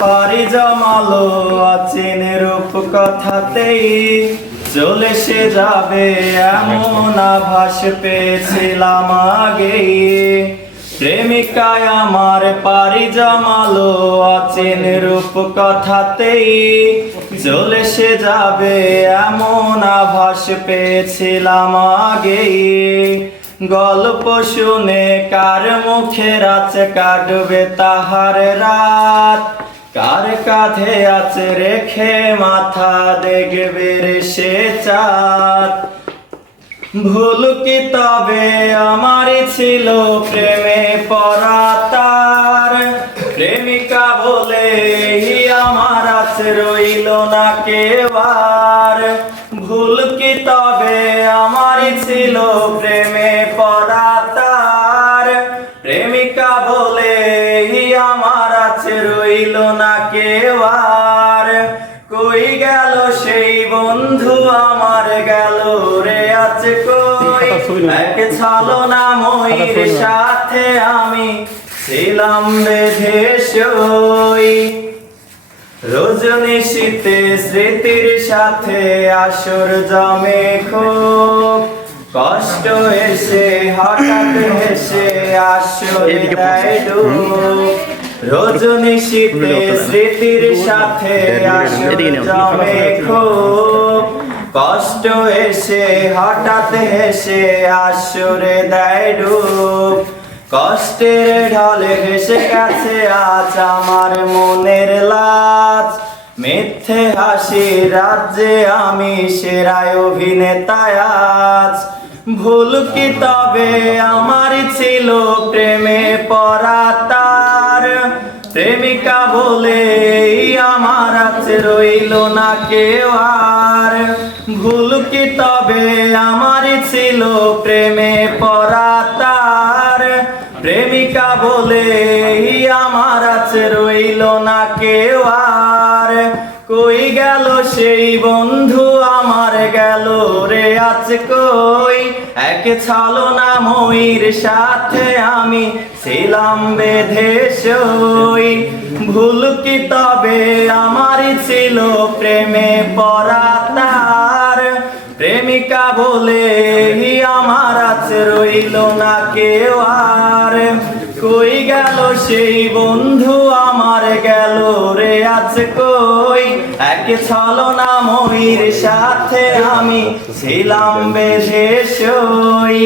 পারি জমালো অচিন রূপ কথাতেই চলে সে যাবে এমন আভাস পেয়েছিলাম আগেই। প্রেমিকায় আমার পারি জমালো অচিন রূপ কথাতেই চলে সে যাবে এমন আভাস পেয়েছিলাম আগেই। গল্প শুনে কার মুখের আছে কাটবে তাহার রাত, কার কাঁধে আছে রেখে মাথা দেখবে রে সে চাঁদ। ভুল কি তবে আমারই ছিল প্রেমে পড়া তার, প্রেমিকা বলে আমার আছে রইল না কেবার। ভুল কি তবে আমারই ছিল প্রেমে পড়া তার, প্রেমিকা বলে আমার আছে রইল না কেবার। কই গেল সেই বন্ধু আমার গেল রে আছে কই, এক ছলনা ময়ূর সাথে আমি ছিলাম বেঁধে সই। রজনী শীতে স্মৃতির সাথে আসর জমে খুব, কষ্ট এসে হঠাৎ হেসে আসরে দেয় ডুব। রজনী শীতে স্মৃতির সাথে আসর জমে খুব, কষ্ট এসে হঠাৎ হেসে আসরে দেয় ডুব। কষ্টের ঢলে ভেসে গেছে আজ আমার মনের লাজ, মিথ্যে হাসি রাজ্যে আমি সেরাই অভিনেতা আজ। ভুল কি তবে আমারই ছিল প্রেমে পড়া তার, প্রেমিকা বলে আমার আছে রইল না কেউ আর। ভুল কি তবে আমারই ছিল প্রেমে পড়া তার, প্রেমিকা বলে আমার আছে রইল না কেউ আর। কই গেল সেই বন্ধু আমার গেল রে আজ কই, এক ছলনা ময়ূর সাথে আমি ছিলাম বেঁধে সই। ভুল কি তবে আমারই ছিল প্রেমে পড়া তার, প্রেমিকা বলে আমার আছে রইল না কেউ আর। কই গেল সেই বন্ধু আমার গেল রে আজ কই, এক ছলনা ময়ূর সাথে আমি ছিলাম বেঁধে সই।